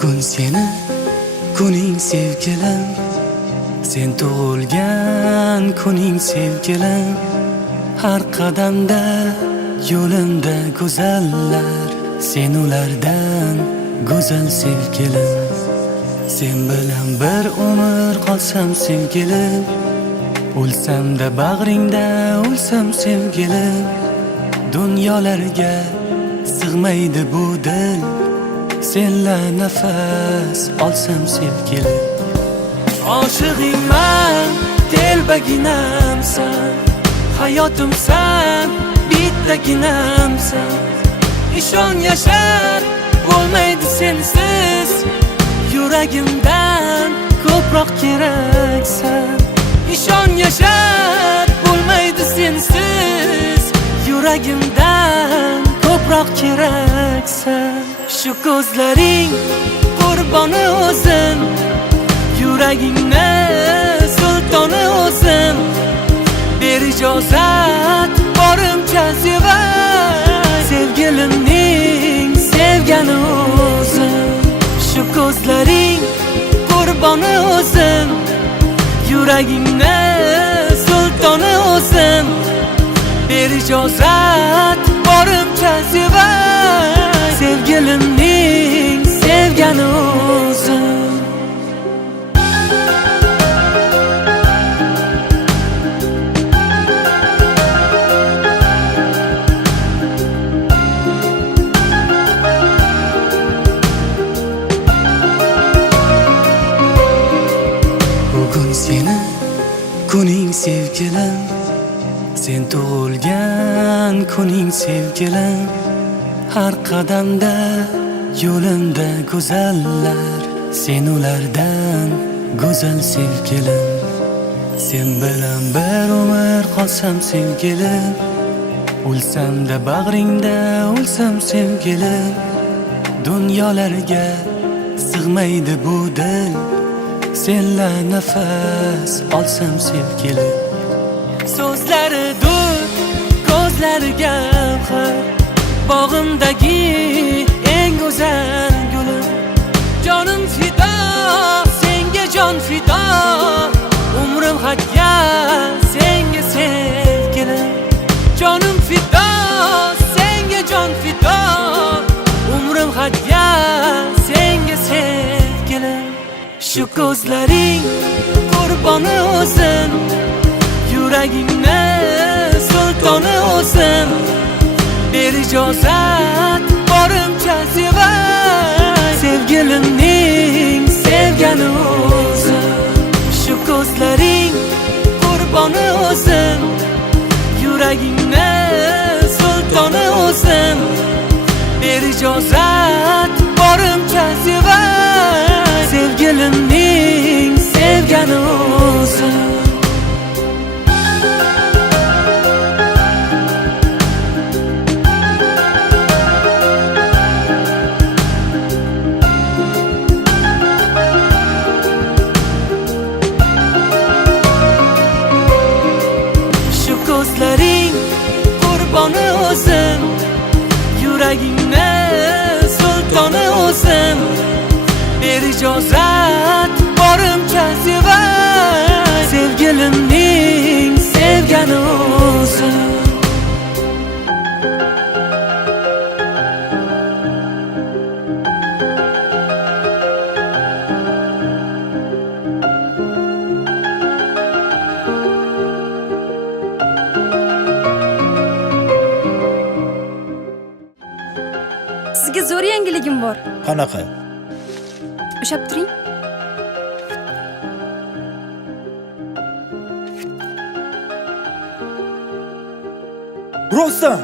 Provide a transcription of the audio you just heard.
Bugun seni kuning sevgilim, sen tug'ilgan kuning sevgilim. Har qadamda yo'limda go'zallar, sen ulardan go'zal sevgilim. Sen bilan bir umr qolsam sevgilim, o'lsam-da bag'ringda o'lsam sevgilim. Dunyolarga sig'maydi bu dil, senla nafas olsam sevgilim. Oshig'ingman, telbaginamsan, hayotimsan, bittaginamsan. Ishon yashar bo'lmaydi sensiz, yuragimdan ko'proq keraksan. Ishon yashar bo'lmaydi sensiz, yuragimdan ko'proq keraksan. Shu ko'zlaring qurboni o'zim, yuragingni sultoni o'zim. Ber ijozat borimcha sevay, sevgilimning sevgani o'zim. Shu ko'zlaring qurboni o'zim, yuragingni sultoni o'zim. Ber ijozat borimcha sevay, sevgilimning sevgani o'zim. Bugun seni kuning sevgilim, sen tug'ilgan kuning sevgilim. Har qadamda yo'limda go'zallar, sen ulardan go'zal sevgilim. Sen bilan bir umr qolsam sevgilim, o'lsam-da bag'ringda o'lsam sevgilim. Dunyolarga sig'maydi bu dil, senla nafas olsam sevgilim. So'zlari dud, ko'zlari gavhar, bog'imdagi eng go'zal gulim. Jonim fido, senga jon fido, umrim hadya senga sevgilim. Jonim fido, senga jon fido, umrim hadya senga sevgilim. Shu ko'zlaring qurboni o'zim, yuragingni sultoni o'zim. Ber ijozat borimcha sevay, sevgilimning sevgani o'zim. Shu ko'zlaring qurboni o'zim, yuragingni sultoni o'zim. Ber ijozat borimcha sevay, sevgilimning sevgani o'zim. Ko'zlaring qurboni o'zim, yuragingni sultoni o'zim. Ber ijozat borimcha sevay, sevgilimning sevgani o'zim. Sizga zo'r yangiligim bor. Qanaqa? Ushab turing. Rostdan